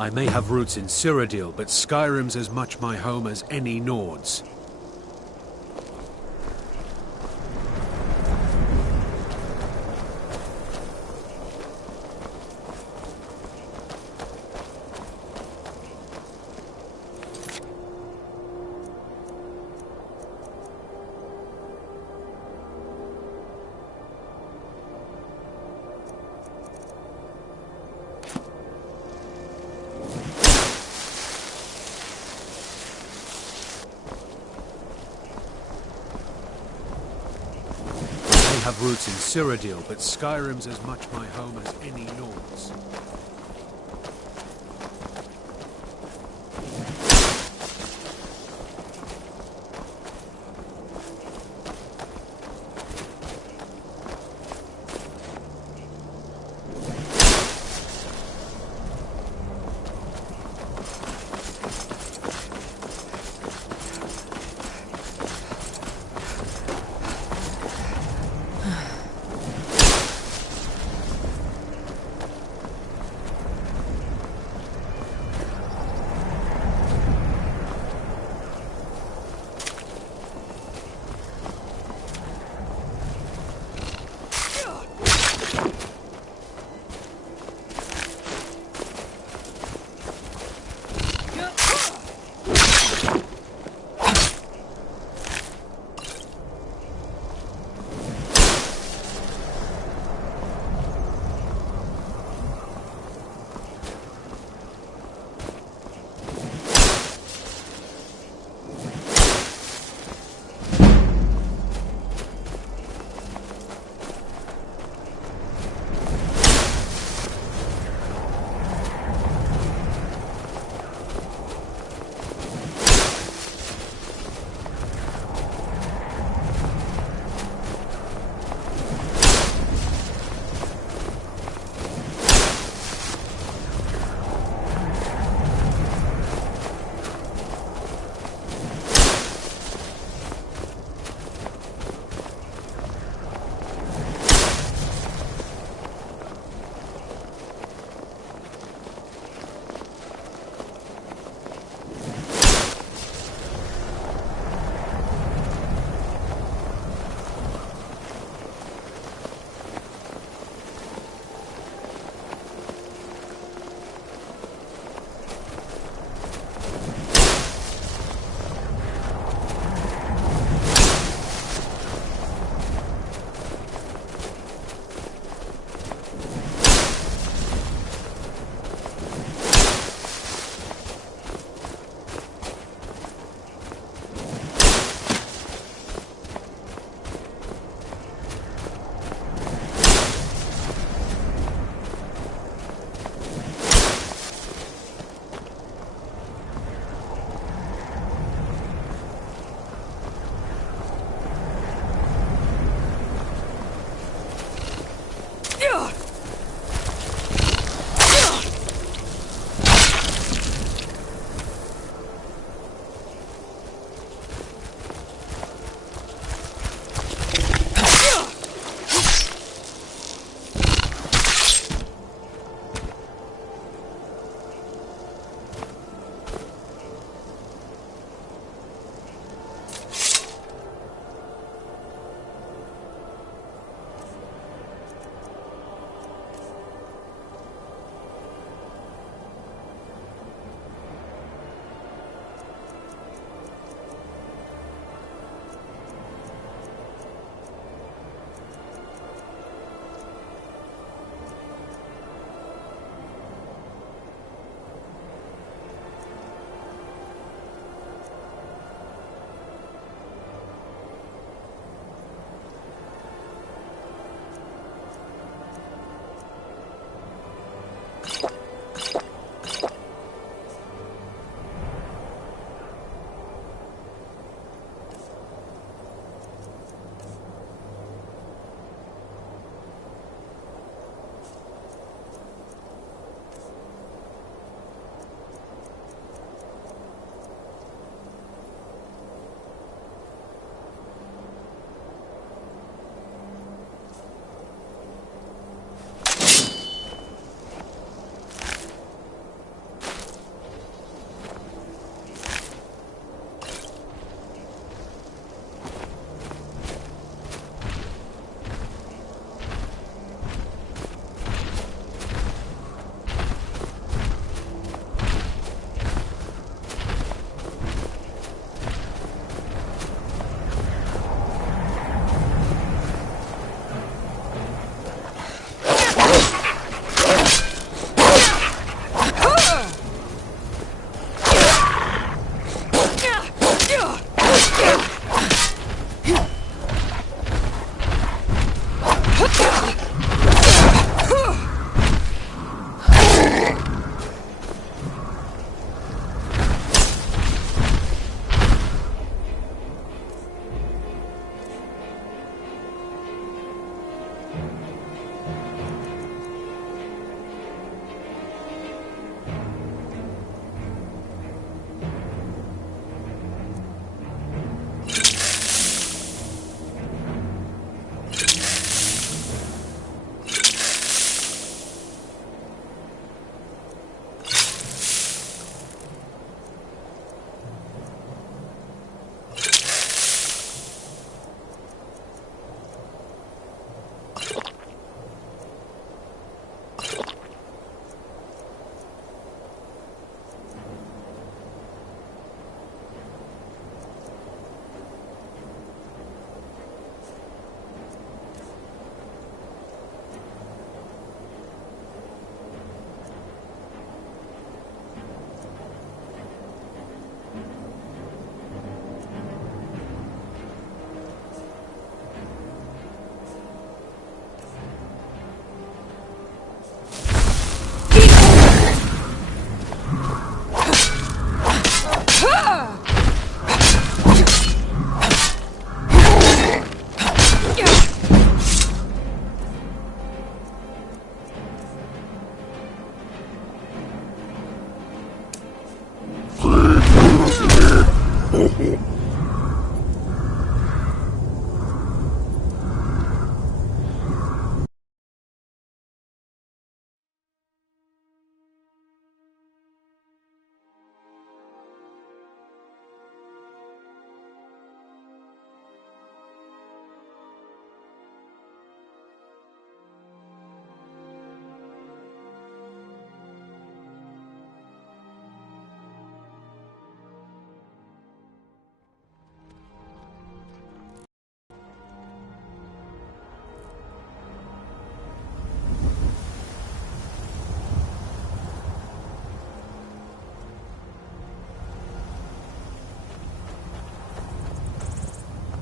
I may have roots in Cyrodiil, but Skyrim's as much my home as any Nord's. I have roots in Cyrodiil, but Skyrim's as much my home as any Nord's.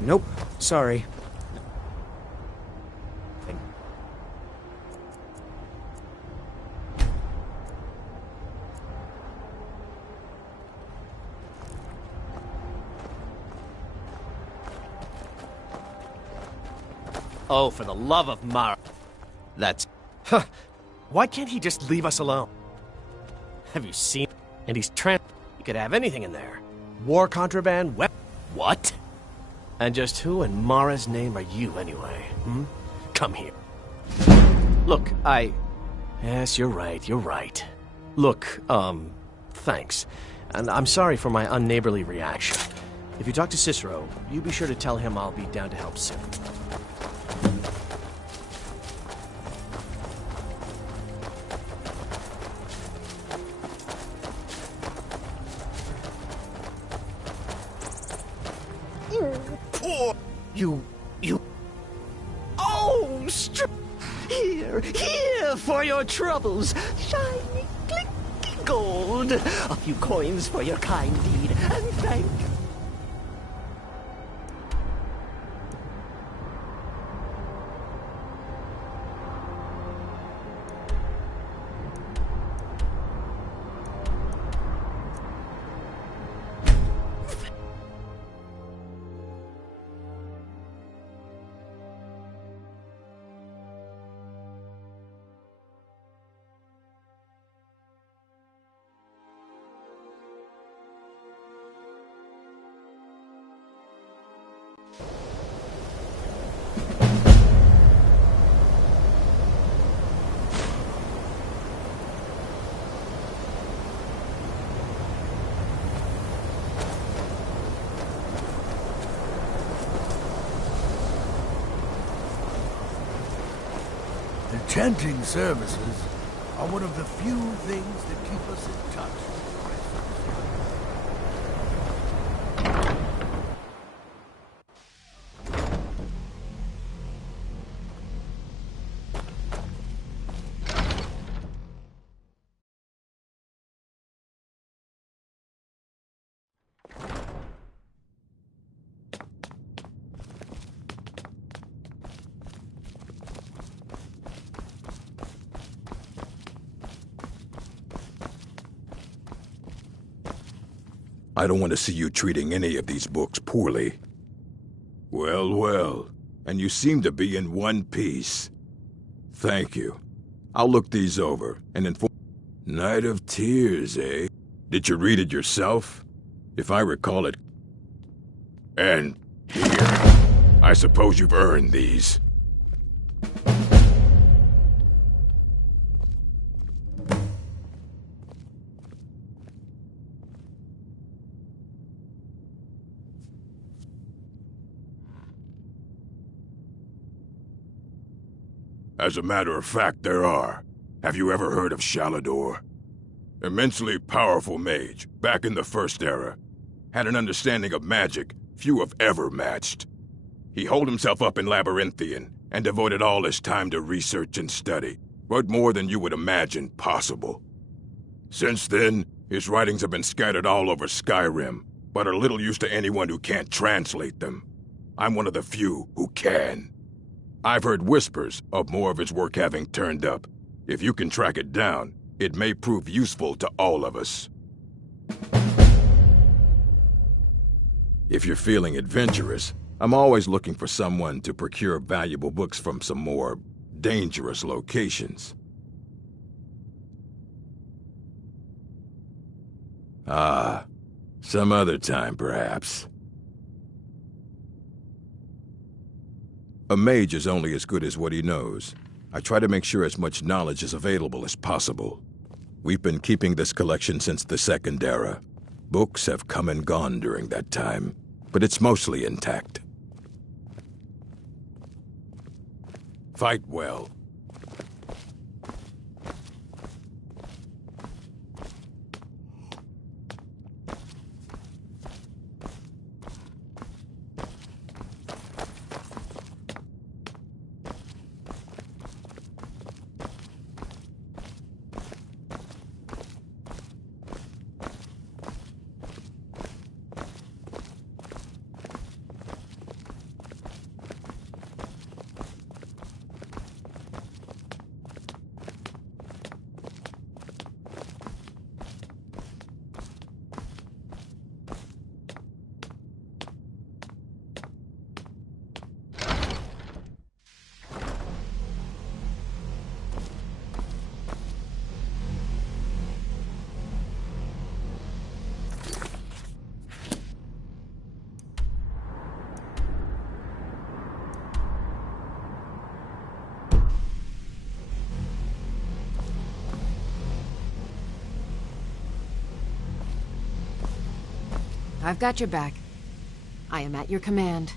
Nope. Sorry. Oh, for the love of Mar... That's... Huh. Why can't he just leave us alone? Have you seen... And he's trans... You could have anything in there. War contraband, What? And just who in Mara's name are you, anyway? Come here. Look, Yes, you're right. Look, thanks. And I'm sorry for my unneighborly reaction. If you talk to Cicero, you be sure to tell him I'll be down to help soon. You... Oh, Here for your troubles. Shiny, clinky gold. A few coins for your kind deed, and thank you. Enchanting services are one of the few things that keep us in touch with the rest I don't want to see you treating any of these books poorly. Well, well. And you seem to be in one piece. Thank you. I'll look these over and inform... Night of Tears, eh? Did you read it yourself? If I recall it... And here. I suppose you've earned these. As a matter of fact, there are. Have you ever heard of Shalador? Immensely powerful mage, back in the First Era. Had an understanding of magic few have ever matched. He holed himself up in Labyrinthian and devoted all his time to research and study, but more than you would imagine possible. Since then, his writings have been scattered all over Skyrim, but are little use to anyone who can't translate them. I'm one of the few who can. I've heard whispers of more of his work having turned up. If you can track it down, it may prove useful to all of us. If you're feeling adventurous, I'm always looking for someone to procure valuable books from some more dangerous locations. Ah, some other time perhaps. A mage is only as good as what he knows. I try to make sure as much knowledge is available as possible. We've been keeping this collection since the Second Era. Books have come and gone during that time, but it's mostly intact. Fight well. I've got your back. I am at your command.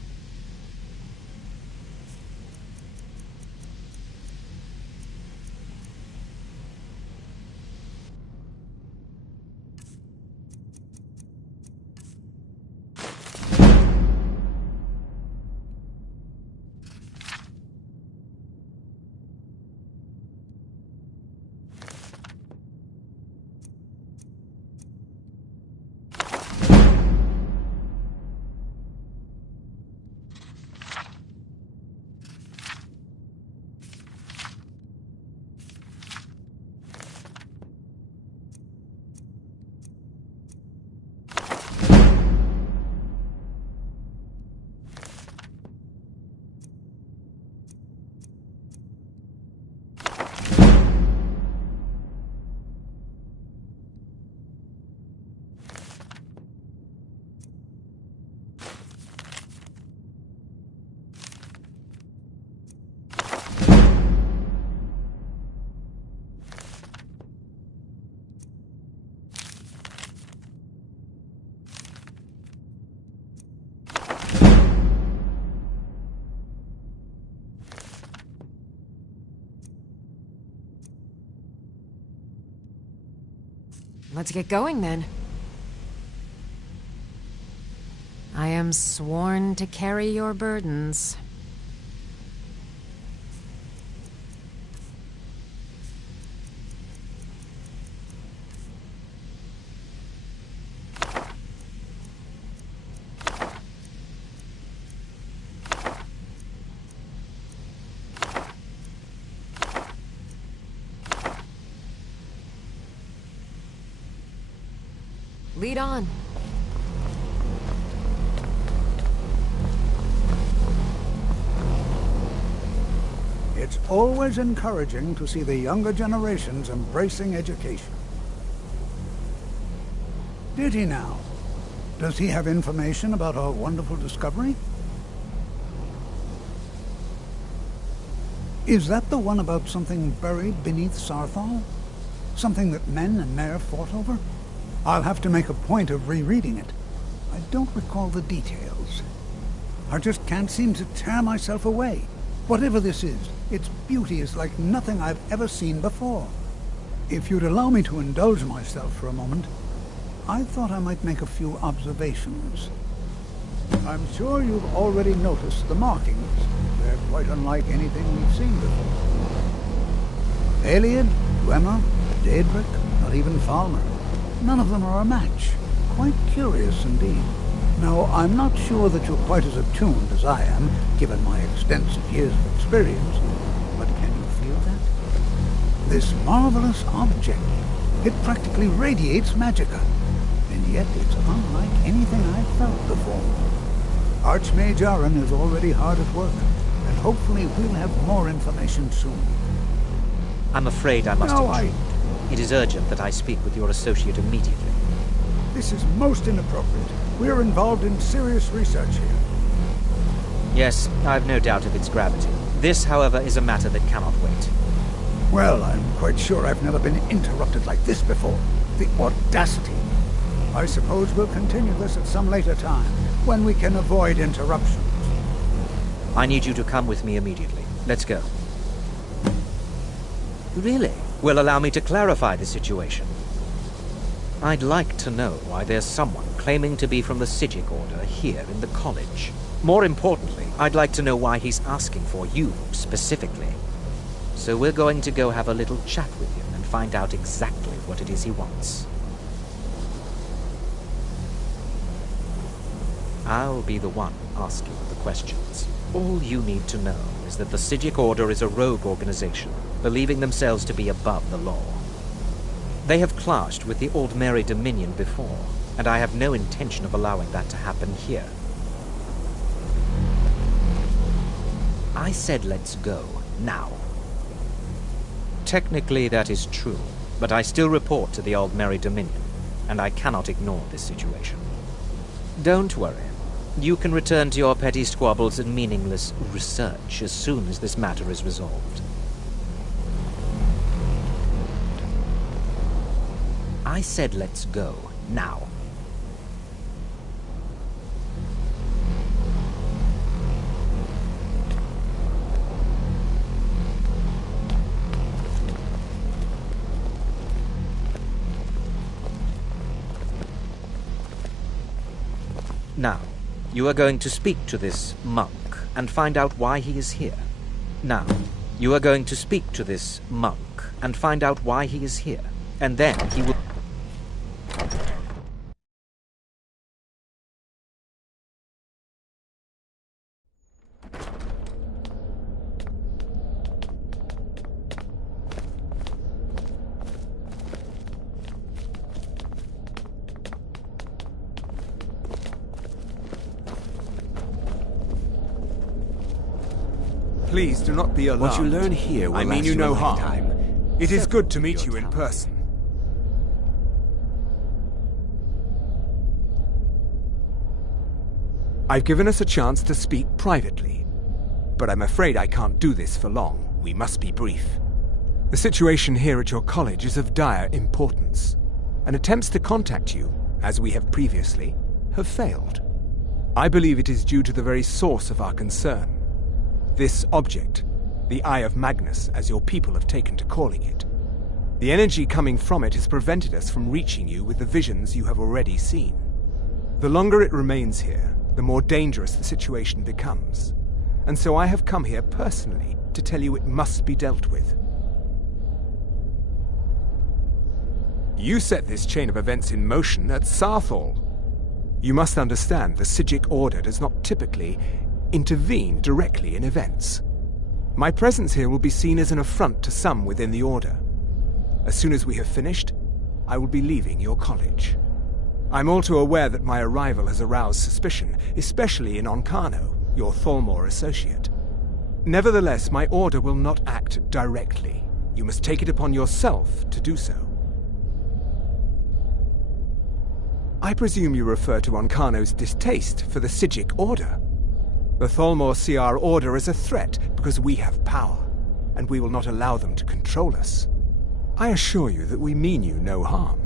Let's get going, then. I am sworn to carry your burdens. Lead on. It's always encouraging to see the younger generations embracing education. Did he now? Does he have information about our wonderful discovery? Is that the one about something buried beneath Sarthal? Something that men and Mare fought over? I'll have to make a point of rereading it. I don't recall the details. I just can't seem to tear myself away. Whatever this is, its beauty is like nothing I've ever seen before. If you'd allow me to indulge myself for a moment, I thought I might make a few observations. I'm sure you've already noticed the markings. They're quite unlike anything we've seen before. Aliad, Dwemer, Daedric, not even Falmer. None of them are a match. Quite curious indeed. Now, I'm not sure that you're quite as attuned as I am, given my extensive years of experience, but can you feel that? This marvelous object, it practically radiates magicka, and yet it's unlike anything I've felt before. Archmage Aaron is already hard at work, and hopefully we'll have more information soon. I'm afraid I must No, intrude. It is urgent that I speak with your associate immediately. This is most inappropriate. We're involved in serious research here. Yes, I've no doubt of its gravity. This, however, is a matter that cannot wait. Well, I'm quite sure I've never been interrupted like this before. The audacity. I suppose we'll continue this at some later time, when we can avoid interruptions. I need you to come with me immediately. Let's go. Really? Will allow me to clarify the situation. I'd like to know why there's someone claiming to be from the Psijic Order here in the college. More importantly, I'd like to know why he's asking for you specifically. So we're going to go have a little chat with him and find out exactly what it is he wants. I'll be the one asking the questions. All you need to know is that the Psijic Order is a rogue organization, believing themselves to be above the law. They have clashed with the Old Mary Dominion before, and I have no intention of allowing that to happen here. I said let's go, now. Technically that is true, but I still report to the Old Mary Dominion, and I cannot ignore this situation. Don't worry. You can return to your petty squabbles and meaningless research as soon as this matter is resolved. I said let's go, now. Now, you are going to speak to this monk and find out why he is here. Now, you are going to speak to this monk and find out why he is here. And then he will... Please do not be alarmed. What you learn here will I mean last you no a harm. lifetime. It is good to Several meet your you in talents. person. I've given us a chance to speak privately, but I'm afraid I can't do this for long. We must be brief. The situation here at your college is of dire importance, and attempts to contact you, as we have previously, have failed. I believe it is due to the very source of our concern. This object, the Eye of Magnus, as your people have taken to calling it. The energy coming from it has prevented us from reaching you with the visions you have already seen. The longer it remains here, the more dangerous the situation becomes. And so I have come here personally to tell you it must be dealt with. You set this chain of events in motion at Sarthal. You must understand the Psijic Order does not typically intervene directly in events. My presence here will be seen as an affront to some within the Order. As soon as we have finished, I will be leaving your college. I'm all too aware that my arrival has aroused suspicion, especially in Onkano, your Thalmor associate. Nevertheless, my Order will not act directly. You must take it upon yourself to do so. I presume you refer to Onkano's distaste for the Psijic Order. The Thalmor see our Order as a threat because we have power, and we will not allow them to control us. I assure you that we mean you no harm.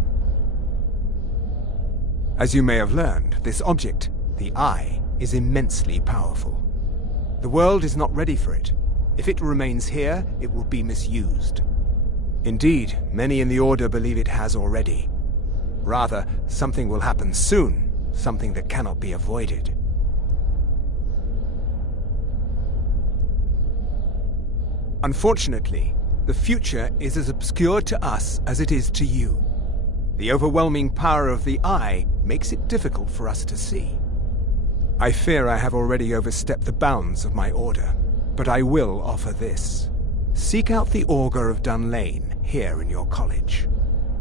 As you may have learned, this object, the Eye, is immensely powerful. The world is not ready for it. If it remains here, it will be misused. Indeed, many in the Order believe it has already. Rather, something will happen soon, something that cannot be avoided. Unfortunately, the future is as obscure to us as it is to you. The overwhelming power of the Eye makes it difficult for us to see. I fear I have already overstepped the bounds of my Order, but I will offer this. Seek out the Augur of Dunlane here in your college.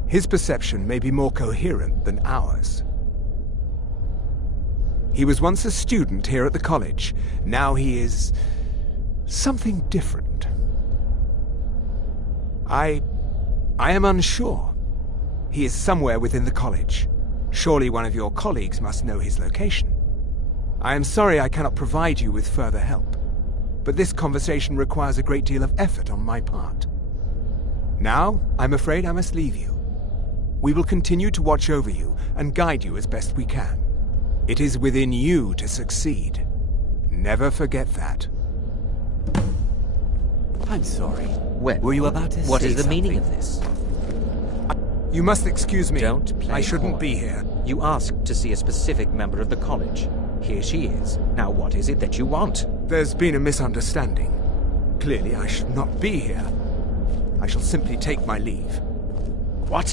His perception may be more coherent than ours. He was once a student here at the college. Now he is something different. I am unsure. He is somewhere within the college. Surely one of your colleagues must know his location. I am sorry I cannot provide you with further help, but this conversation requires a great deal of effort on my part. Now, I'm afraid I must leave you. We will continue to watch over you and guide you as best we can. It is within you to succeed. Never forget that. I'm sorry. Well, Were you about to what say is the meaning something? of this? You must excuse me. Don't play I shouldn't coy. be here. You asked to see a specific member of the college. Here she is. Now what is it that you want? There's been a misunderstanding. Clearly, I should not be here. I shall simply take my leave. What?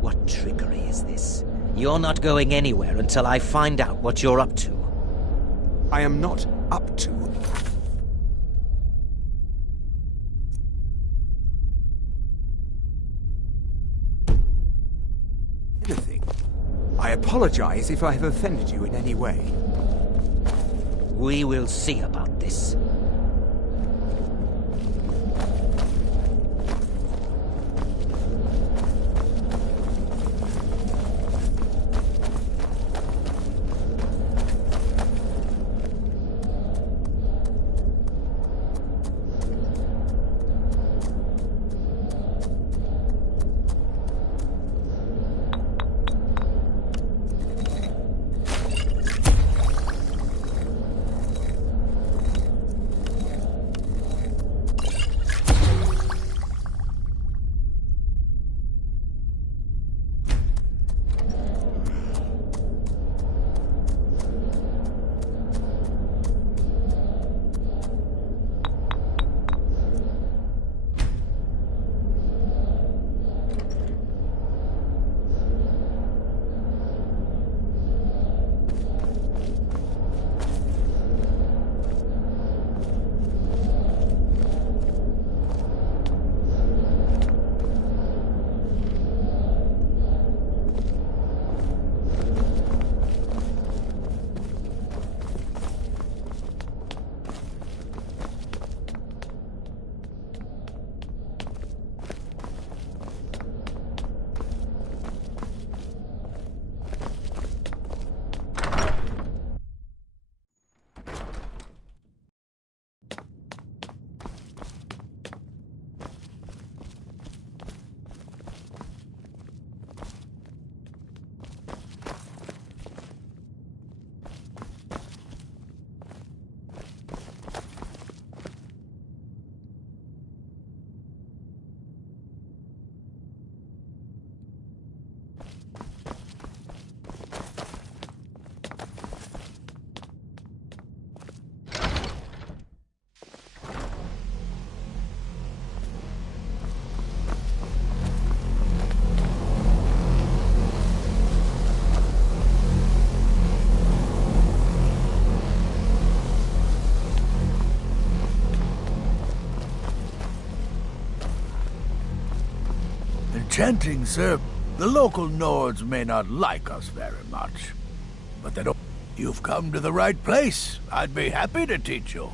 What trickery is this? You're not going anywhere until I find out what you're up to. I am not up to. Anything. I apologize if I have offended you in any way. We will see about this. enchanting, sir. The local Nords may not like us very much, but they don't. You've come to the right place. I'd be happy to teach you.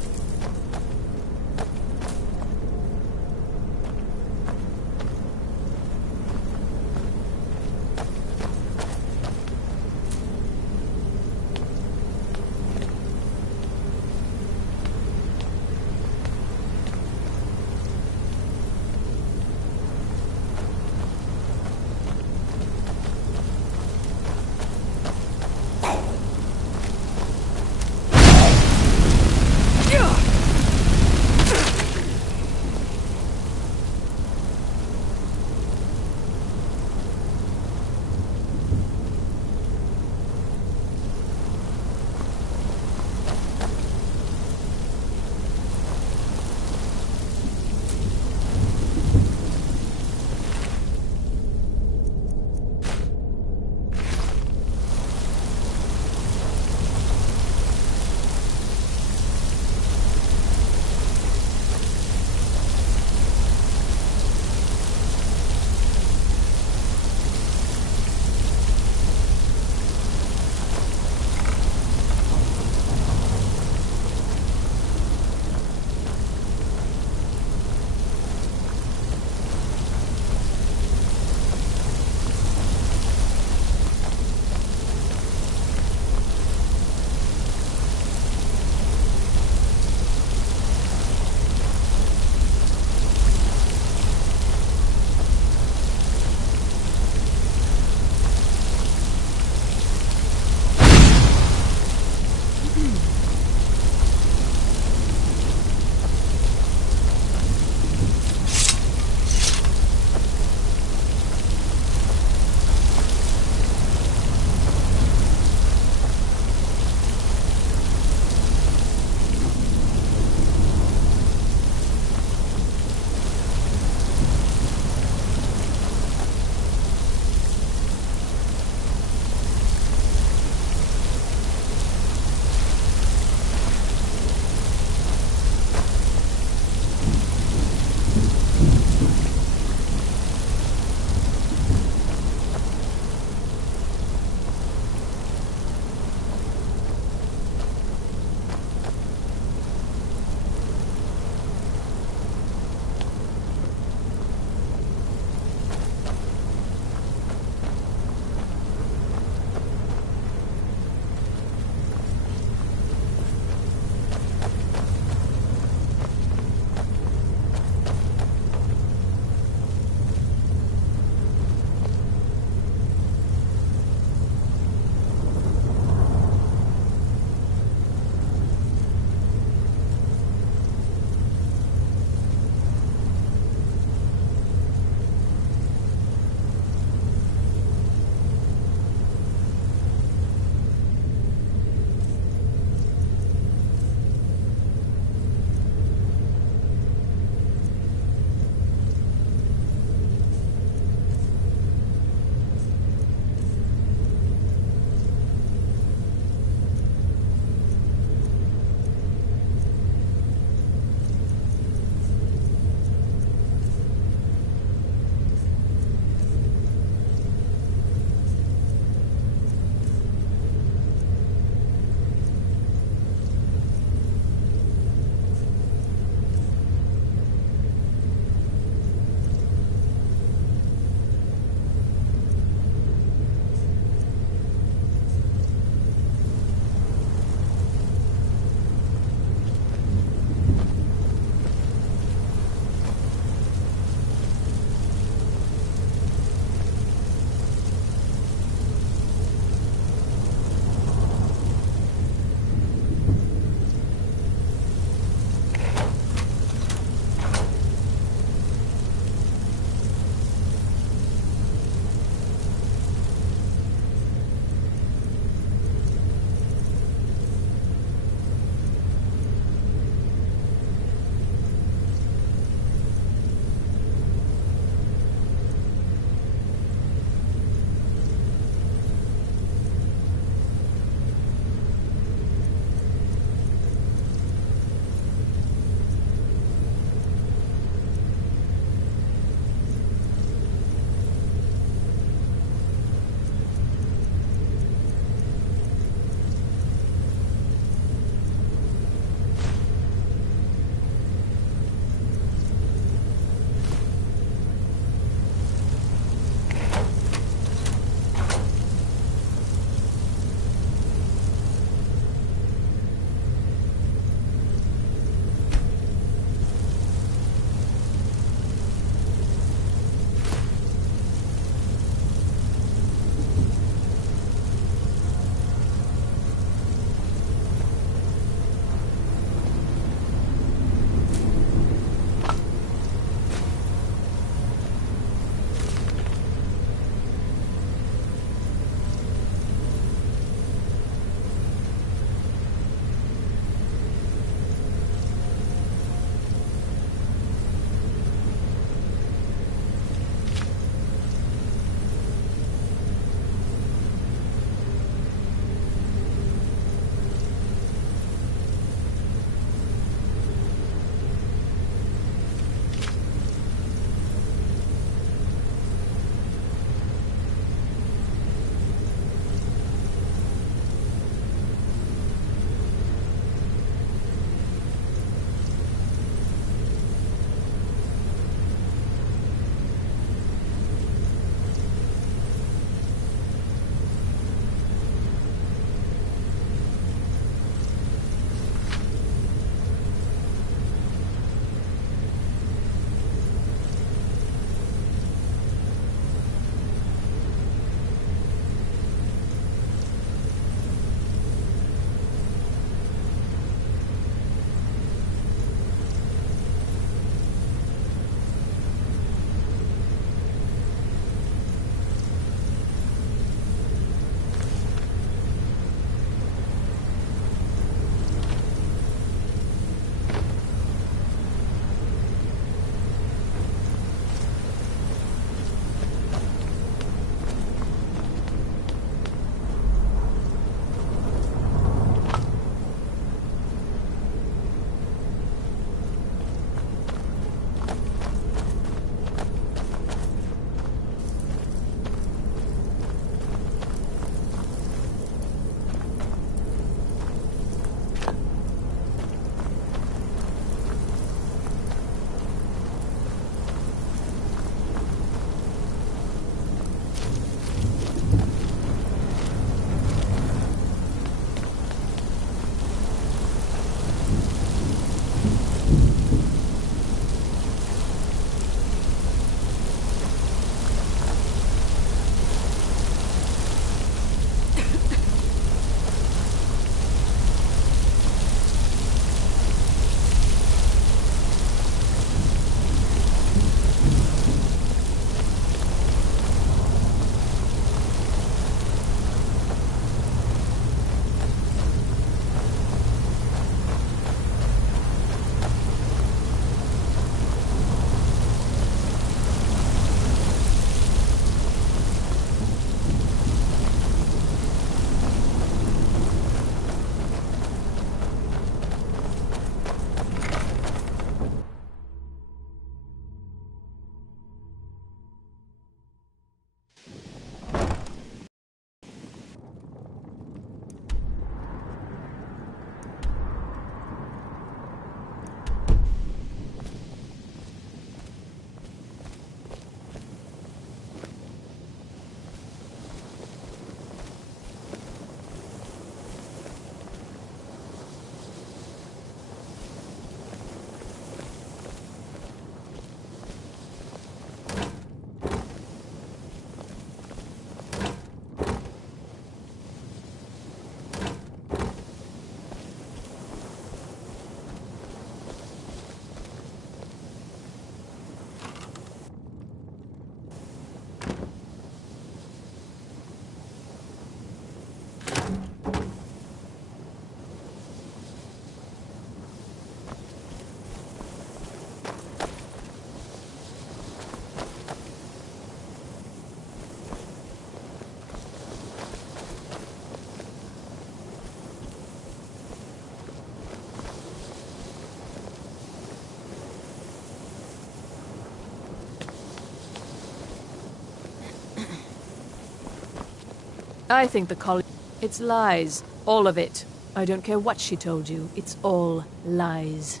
I think the college... It's lies. All of it. I don't care what she told you. It's all lies.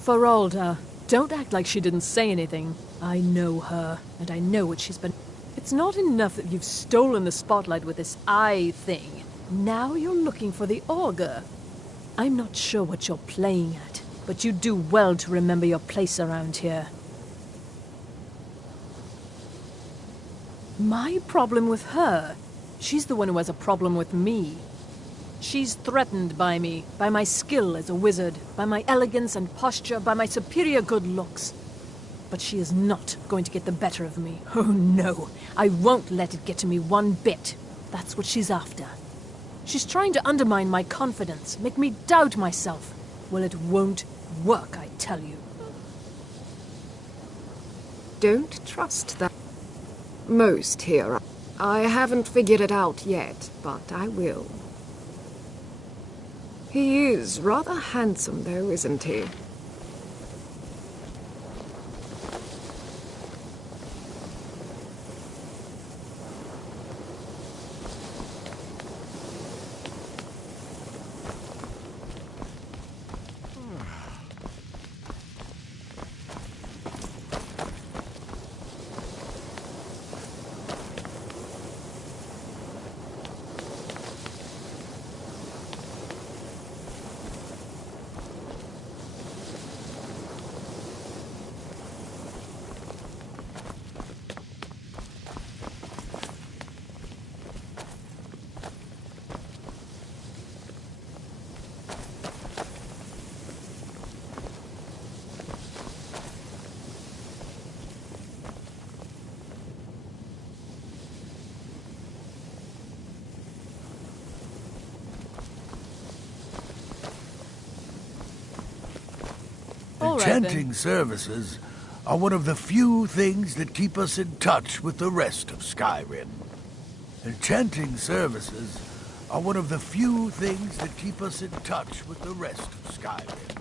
Feralda, don't act like she didn't say anything. I know her, and I know what she's been... It's not enough that you've stolen the spotlight with this eye thing. Now you're looking for the augur. I'm not sure what you're playing at, but you do well to remember your place around here. My problem with her? She's the one who has a problem with me. She's threatened by me, by my skill as a wizard, by my elegance and posture, by my superior good looks. But she is not going to get the better of me. Oh no, I won't let it get to me one bit. That's what she's after. She's trying to undermine my confidence, make me doubt myself. Well, it won't work, I tell you. Don't trust that. Most here. I haven't figured it out yet, but I will. He is rather handsome, though, isn't he? Enchanting services are one of the few things that keep us in touch with the rest of Skyrim. Enchanting services are one of the few things that keep us in touch with the rest of Skyrim.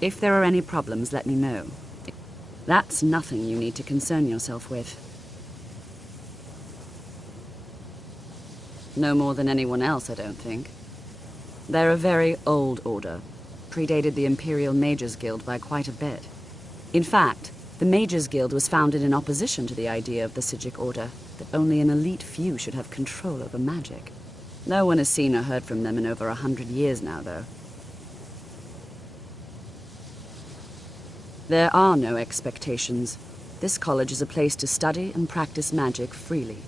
If there are any problems, let me know. That's nothing you need to concern yourself with. No more than anyone else, I don't think. They're a very old order. Predated the Imperial Mages Guild by quite a bit. In fact, the Mages Guild was founded in opposition to the idea of the Psijic Order, that only an elite few should have control over magic. No one has seen or heard from them in over 100 years now, though. There are no expectations. This college is a place to study and practice magic freely.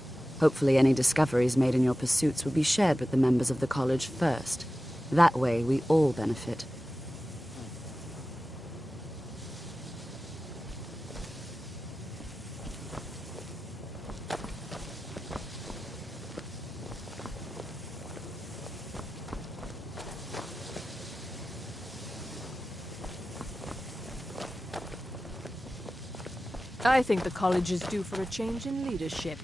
Hopefully any discoveries made in your pursuits will be shared with the members of the college first. That way, we all benefit. I think the college is due for a change in leadership.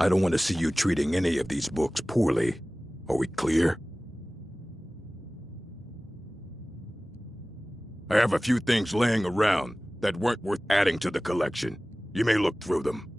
I don't want to see you treating any of these books poorly. Are we clear? I have a few things laying around that weren't worth adding to the collection. You may look through them.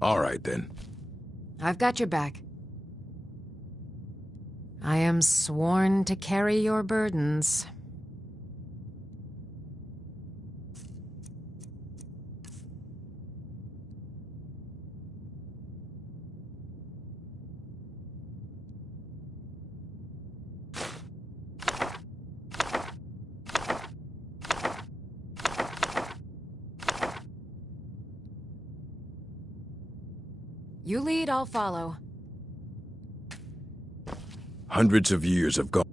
All right, then. I've got your back. I am sworn to carry your burdens. You lead, I'll follow. Hundreds of years have gone.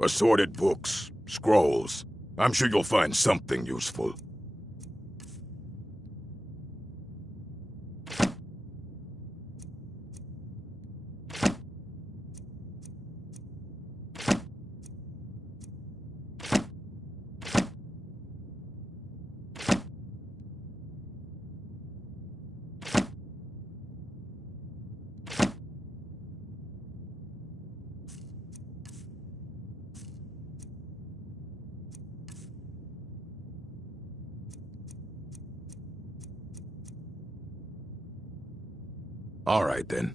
Assorted books, scrolls. I'm sure you'll find something useful. All right, then.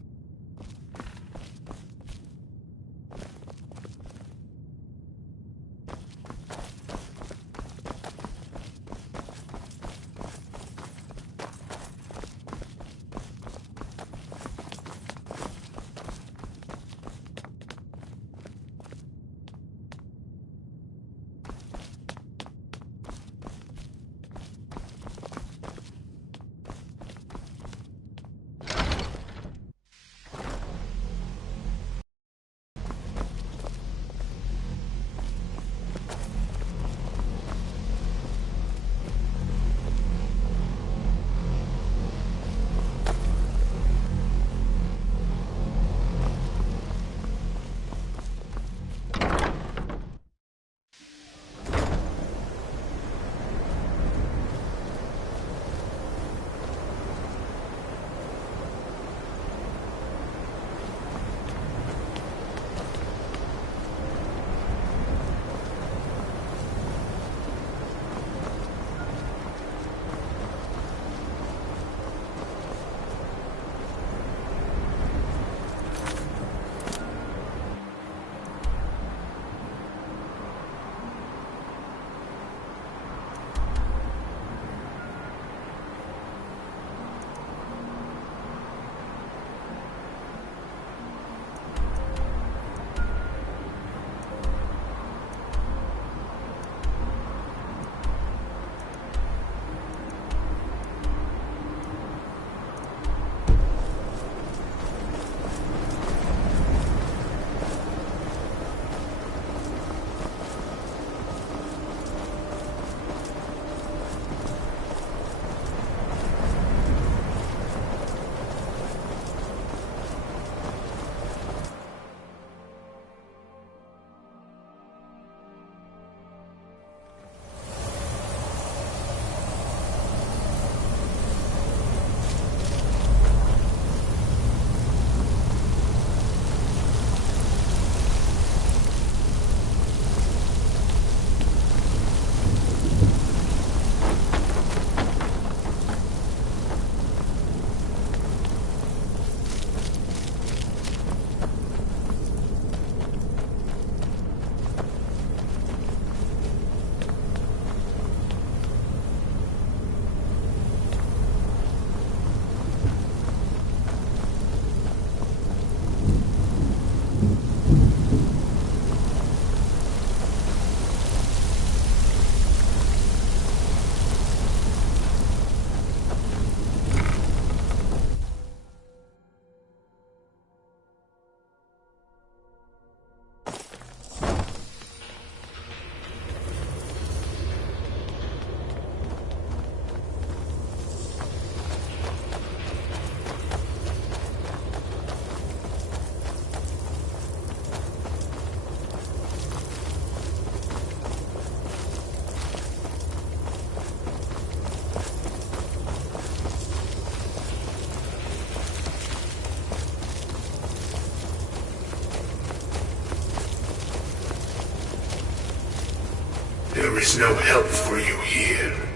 no help for you here.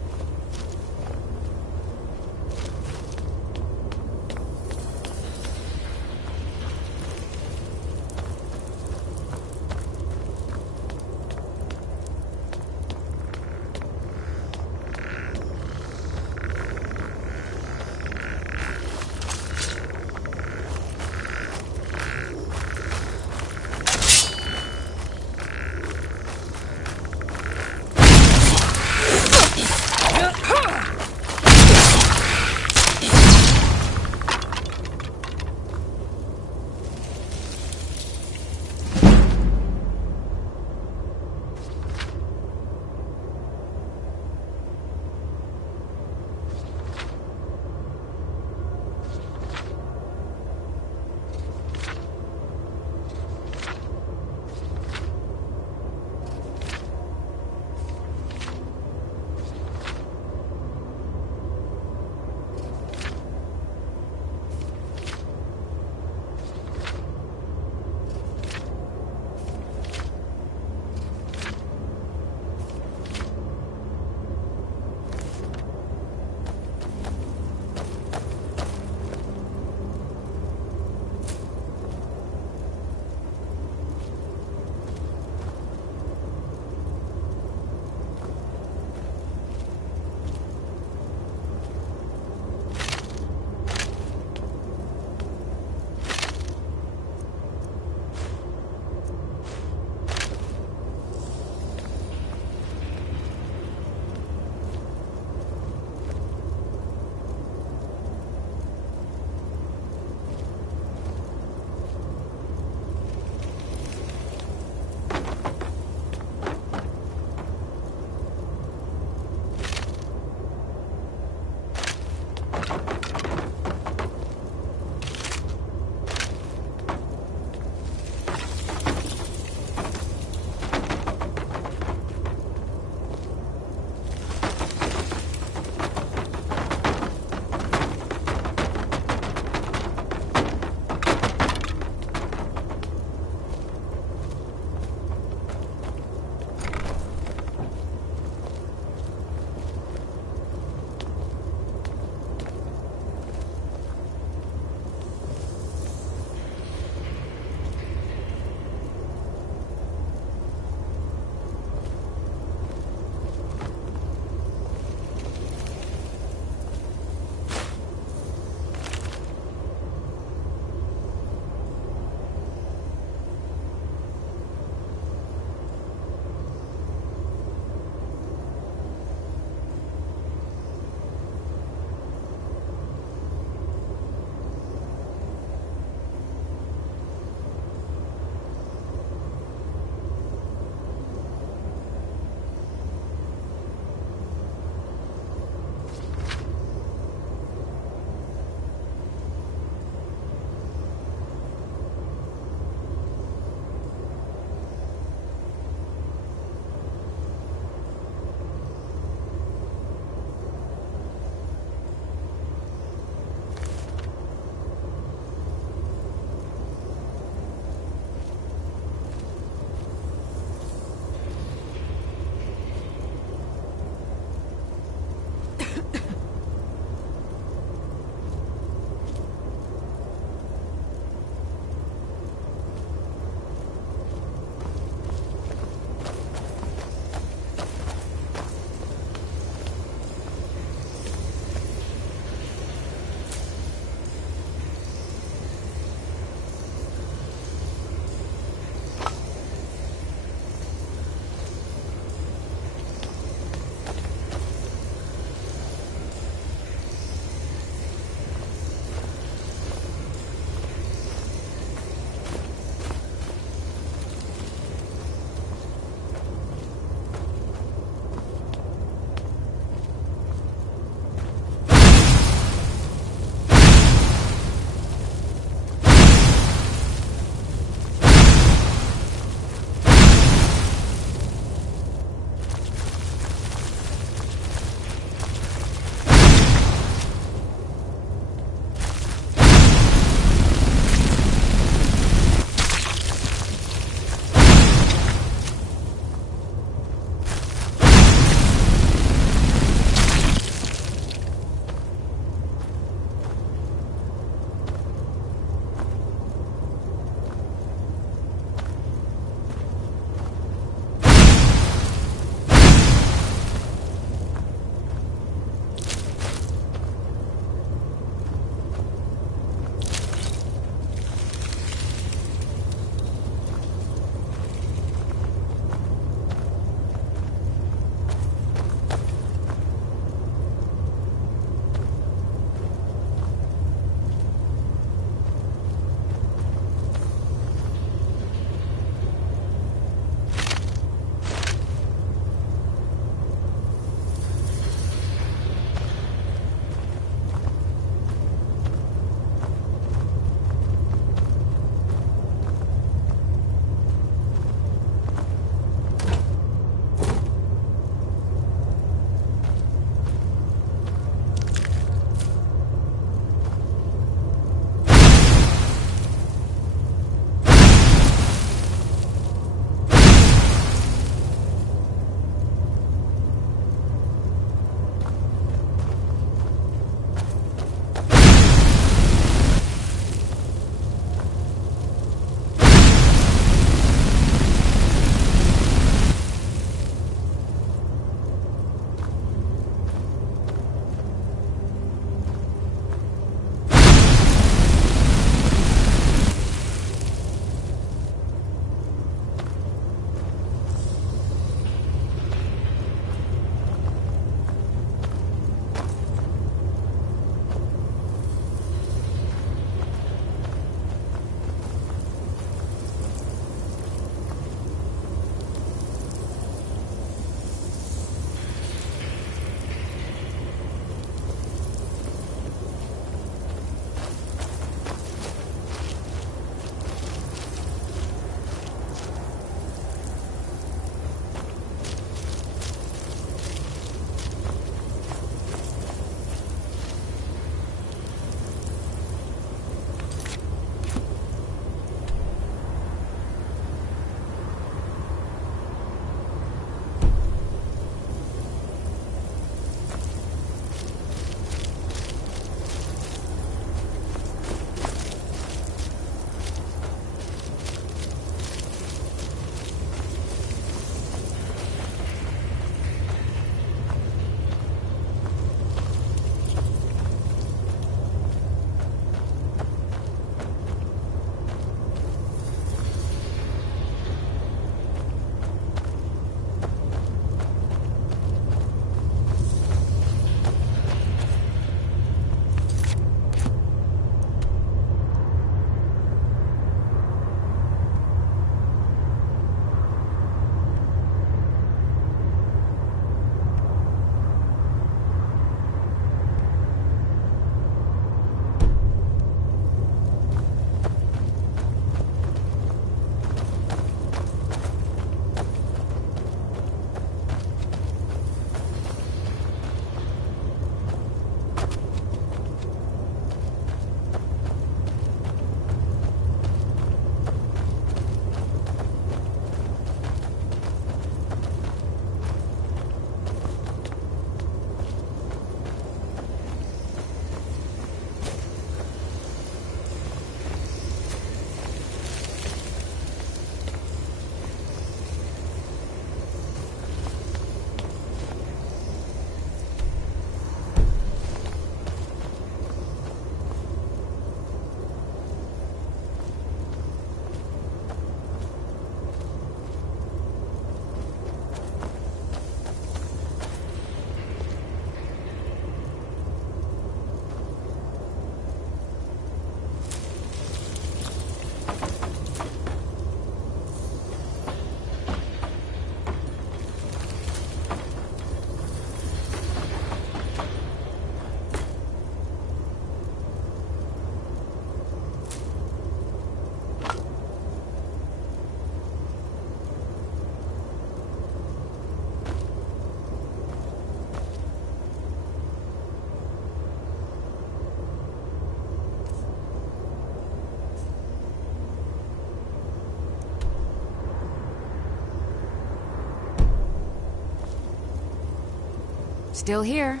Still here.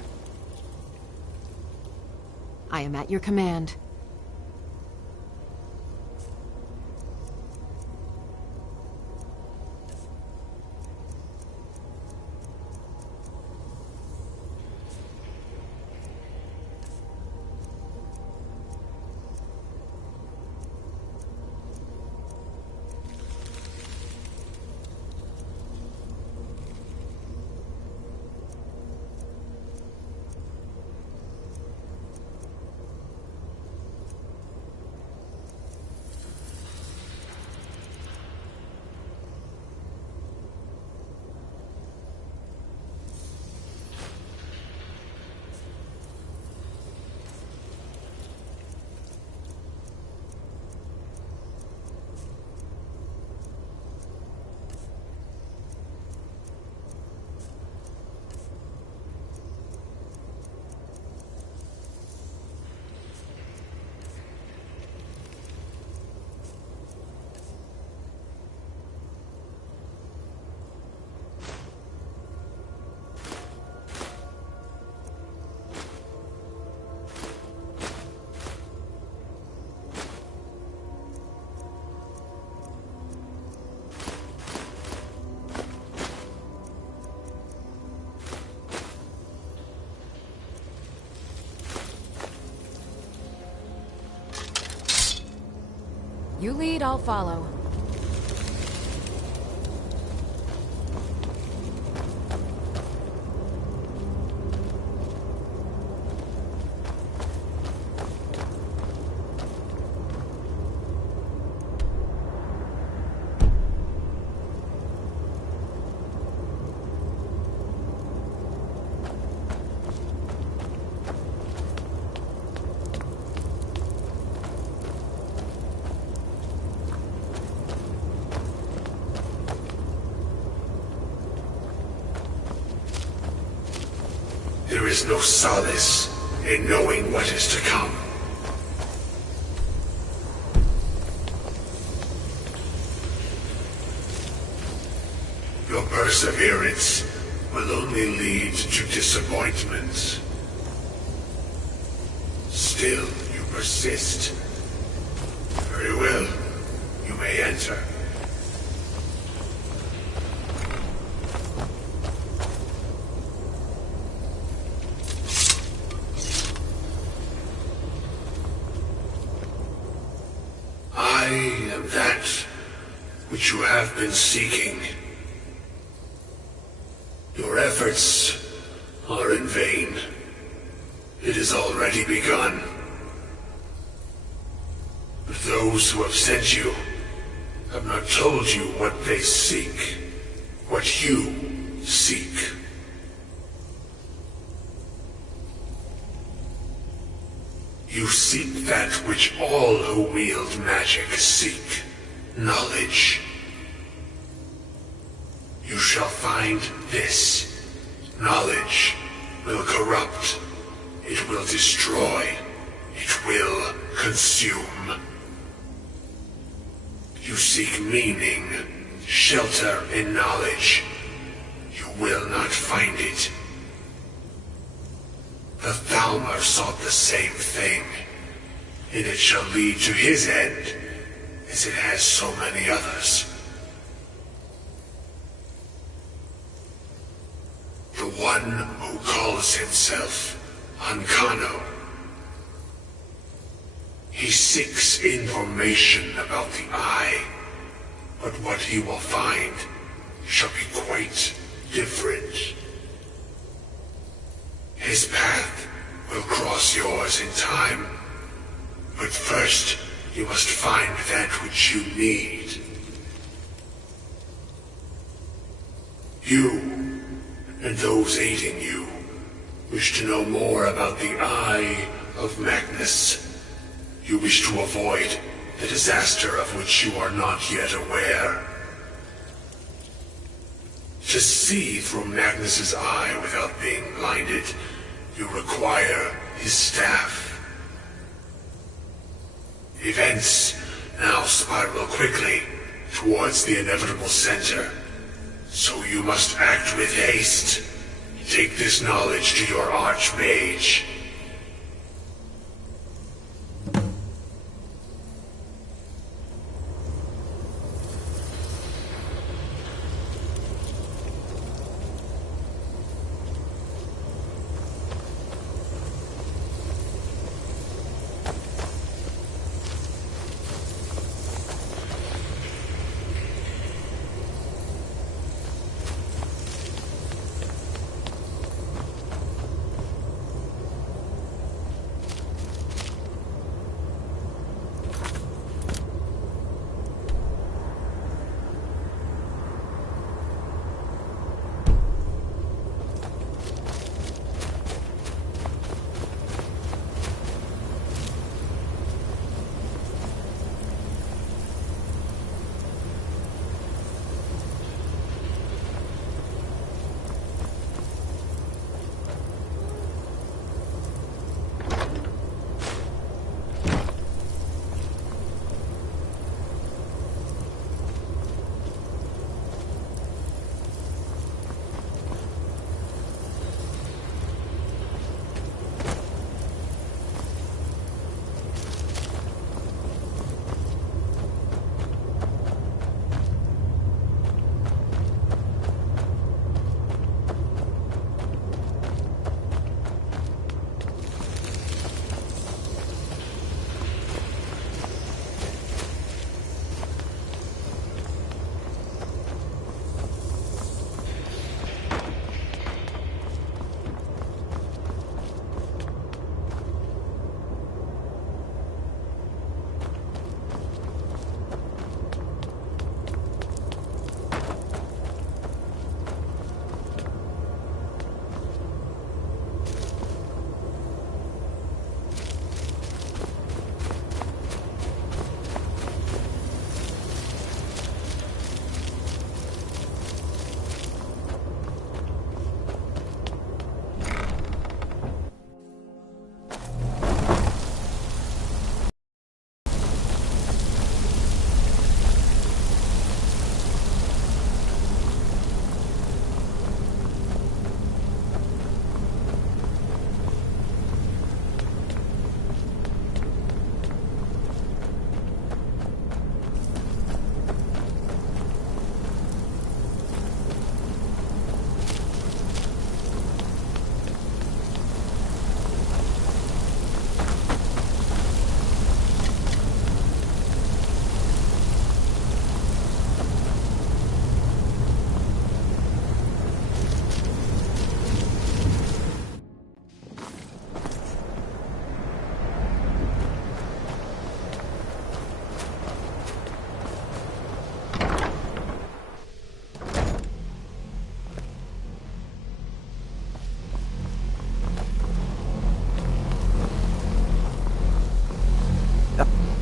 I am at your command. You lead, I'll follow. There is no solace in knowing what is to come. Your perseverance will only lead to disappointment. Still, you persist. Very well. You may enter. I am that which you have been seeking. Your efforts are in vain. It has already begun. But those who have sent you have not told you what they seek, what you seek. You seek that which all who wield magic seek, knowledge. You shall find this. Knowledge will corrupt. It will destroy. It will consume. You seek meaning, shelter in knowledge. You will not find it. The Thalmor sought the same thing, and it shall lead to his end, as it has so many others. The one who calls himself Ancano. He seeks information about the Eye, but what he will find shall be quite different. His path will cross yours in time, but first you must find that which you need. You, and those aiding you, wish to know more about the Eye of Magnus. You wish to avoid the disaster of which you are not yet aware. To see through Magnus's eye without being blinded, you require his staff. Events now spiral quickly towards the inevitable center, so you must act with haste. Take this knowledge to your Archmage.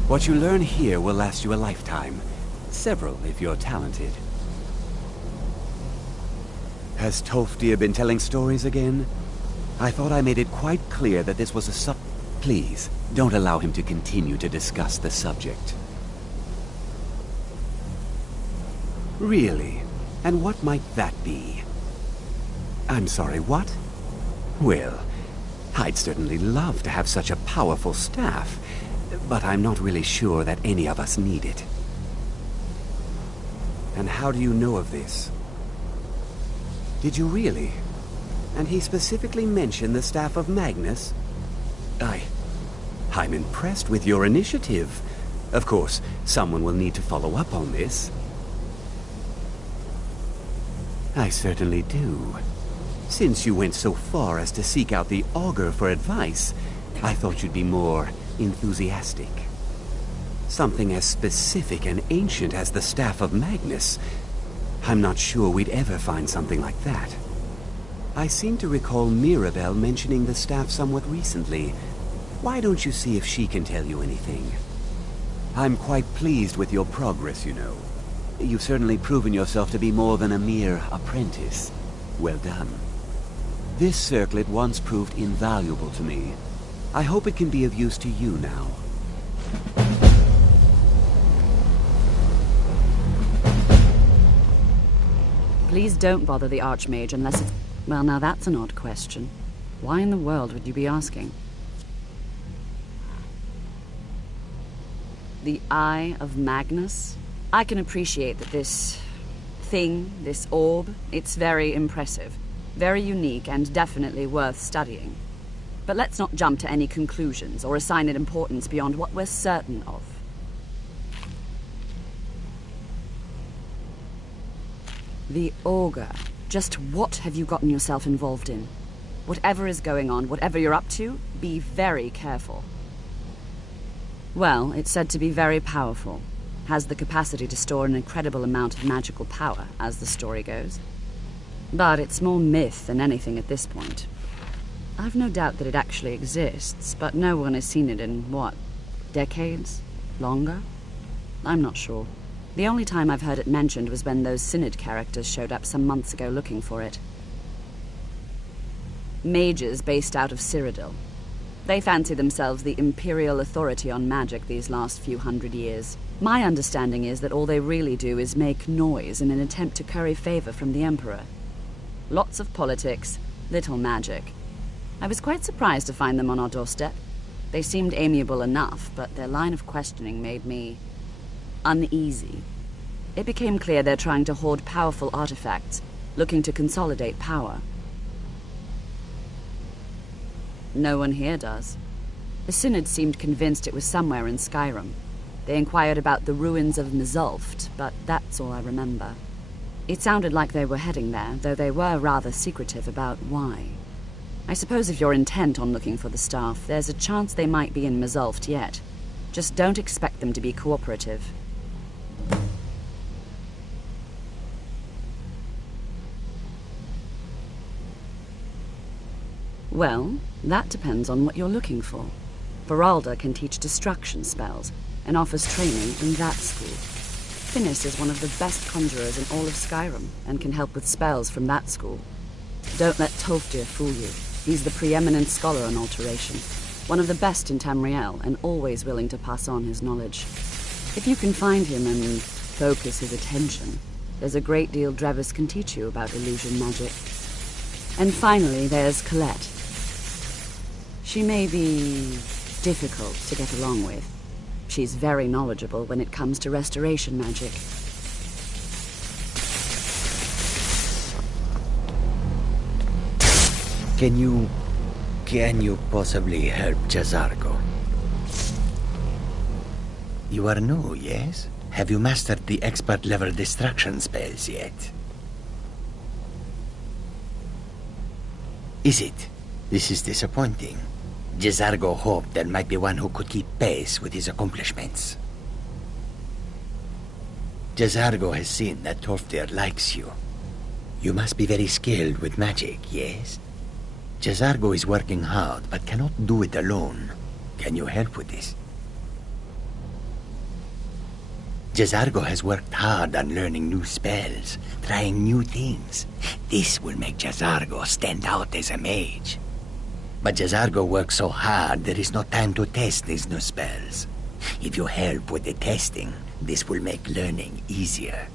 What you learn here will last you a lifetime. Several, if you're talented. Has Tolfdir been telling stories again? I thought I made it quite clear that this was a Please, don't allow him to continue to discuss the subject. Really? And what might that be? I'm sorry, what? Well, I'd certainly love to have such a powerful staff, but I'm not really sure that any of us need it. And how do you know of this? Did you really? And he specifically mentioned the staff of Magnus? I'm impressed with your initiative. Of course, someone will need to follow up on this. I certainly do. Since you went so far as to seek out the Augur for advice, I thought you'd be more enthusiastic. Something as specific and ancient as the Staff of Magnus. I'm not sure we'd ever find something like that. I seem to recall Mirabelle mentioning the staff somewhat recently. Why don't you see if she can tell you anything? I'm quite pleased with your progress, you know. You've certainly proven yourself to be more than a mere apprentice. Well done. This circlet once proved invaluable to me. I hope it can be of use to you now. Please don't bother the Archmage unless it's... Well, now that's an odd question. Why in the world would you be asking? The Eye of Magnus? I can appreciate that this thing, this orb, it's very impressive, very unique, and definitely worth studying. But let's not jump to any conclusions or assign it importance beyond what we're certain of. The Augur. Just what have you gotten yourself involved in? Whatever is going on, whatever you're up to, be very careful. Well, it's said to be very powerful. Has the capacity to store an incredible amount of magical power, as the story goes. But it's more myth than anything at this point. I've no doubt that it actually exists, but no one has seen it in, what, decades? Longer? I'm not sure. The only time I've heard it mentioned was when those Synod characters showed up some months ago looking for it. Mages based out of Cyrodiil. They fancy themselves the imperial authority on magic these last few hundred years. My understanding is that all they really do is make noise in an attempt to curry favor from the Emperor. Lots of politics, little magic. I was quite surprised to find them on our doorstep. They seemed amiable enough, but their line of questioning made me uneasy. It became clear they're trying to hoard powerful artifacts, looking to consolidate power. No one here does. The Synod seemed convinced it was somewhere in Skyrim. They inquired about the ruins of Mzulft, but that's all I remember. It sounded like they were heading there, though they were rather secretive about why. I suppose if you're intent on looking for the staff, there's a chance they might be in Mzulft yet. Just don't expect them to be cooperative. Well, that depends on what you're looking for. Beralda can teach destruction spells, and offers training in that school. Finis is one of the best conjurers in all of Skyrim, and can help with spells from that school. Don't let Tolfdir fool you. He's the preeminent scholar on alteration, one of the best in Tamriel, and always willing to pass on his knowledge. If you can find him and focus his attention, there's a great deal Drevis can teach you about illusion magic. And finally, there's Colette. She may be difficult to get along with. She's very knowledgeable when it comes to restoration magic. Can you possibly help Jazargo? You are new, yes? Have you mastered the expert-level destruction spells yet? Is it? This is disappointing. Jazargo hoped there might be one who could keep pace with his accomplishments. Jazargo has seen that Tolfdir likes you. You must be very skilled with magic, yes? Jazargo is working hard, but cannot do it alone. Can you help with this? Jazargo has worked hard on learning new spells, trying new things. This will make Jazargo stand out as a mage. But Jazargo works so hard, there is no time to test these new spells. If you help with the testing, this will make learning easier.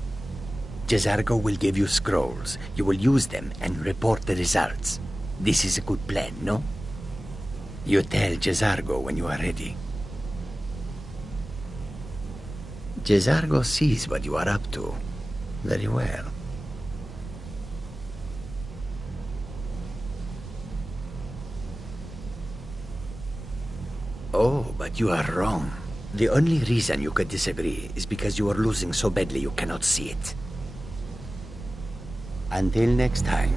Jazargo will give you scrolls. You will use them and report the results. This is a good plan, no? You tell Jazargo when you are ready. Jazargo sees what you are up to. Very well. Oh, but you are wrong. The only reason you could disagree is because you are losing so badly you cannot see it. Until next time.